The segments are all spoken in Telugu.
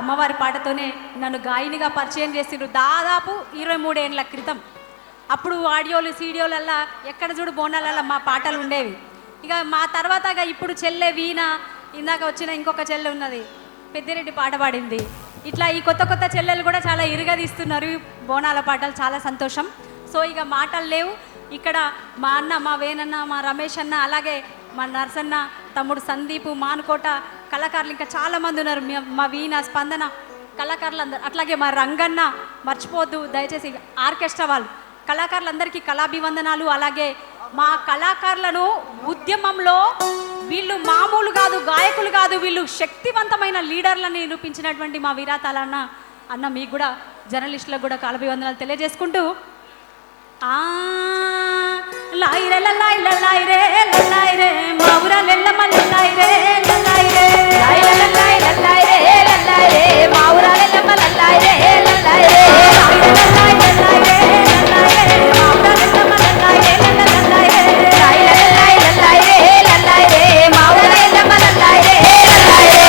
అమ్మవారి పాటతోనే నన్ను గాయనిగా పరిచయం చేసిండ్రు దాదాపు 23 ఏళ్ళ క్రితం. అప్పుడు ఆడియోలు సీడియోలల్లా ఎక్కడ చూడు బోనాలల్లా మా పాటలు ఉండేవి. ఇక మా తర్వాత ఇప్పుడు చెల్లె వీణ, ఇందాక వచ్చిన ఇంకొక చెల్లె ఉన్నది పెద్దిరెడ్డి పాట పాడింది. ఇట్లా ఈ కొత్త కొత్త చెల్లెలు కూడా చాలా ఇరుగదీస్తున్నారు బోనాల పాటలు, చాలా సంతోషం. సో ఇక మాటలు లేవు. ఇక్కడ మా అన్న, మా వేనన్న, మా రమేష్ అన్న, అలాగే మా నర్సన్న, తమ్ముడు సందీపు, మానుకోట కళాకారులు ఇంకా చాలామంది ఉన్నారు. మా వీణ, స్పందన కళాకారులు అందరు, అట్లాగే మా రంగన్న మర్చిపోద్దు దయచేసి, ఆర్కెస్ట్రా వాళ్ళు కళాకారులందరికీ కళాభివందనాలు. అలాగే మా కళాకారులను ఉద్యమంలో వీళ్ళు మామూలు కాదు, గాయకులు కాదు, వీళ్ళు శక్తివంతమైన లీడర్లని నిరూపించినటువంటి మా విరాతాలన్న అన్న మీకు కూడా జర్నలిస్టులకు కూడా కళాభివందనాలు తెలియజేసుకుంటూ లాయిరే లలాయిరే లాయిరే లలాయిరే మా ఊరలెల్లమ్మ లలాయిరే లలాయిరే లాయిరే లలాయిరే లలాయిరే లలాయిరే మా ఊరలెల్లమ్మ లలాయిరే లలాయిరే లాయిరే లలాయిరే లలాయిరే లలాయిరే మా ఊరలెల్లమ్మ లలాయిరే లలాయిరే లాయిరే లలాయిరే లలాయిరే లలాయిరే మా ఊరలెల్లమ్మ లలాయిరే లలాయిరే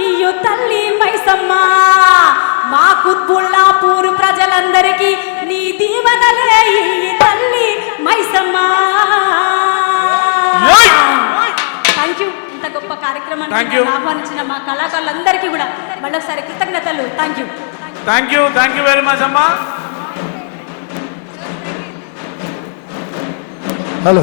ఇయ్యు తల్లి మైసమ్మ మా కుత్బుల్లాపూర్ ప్రజలందరికీ నీ దీవెనలే ఇయ్యి తల్లి మైసమ్మ. Thank you. ఇంత గొప్ప కార్యక్రమాన్ని ఆహ్వానించిన మా కళాకారులందరికీ కూడా మళ్ళొకసారి కృతజ్ఞతలు. Thank you. Thank you very much అమ్మా. హలో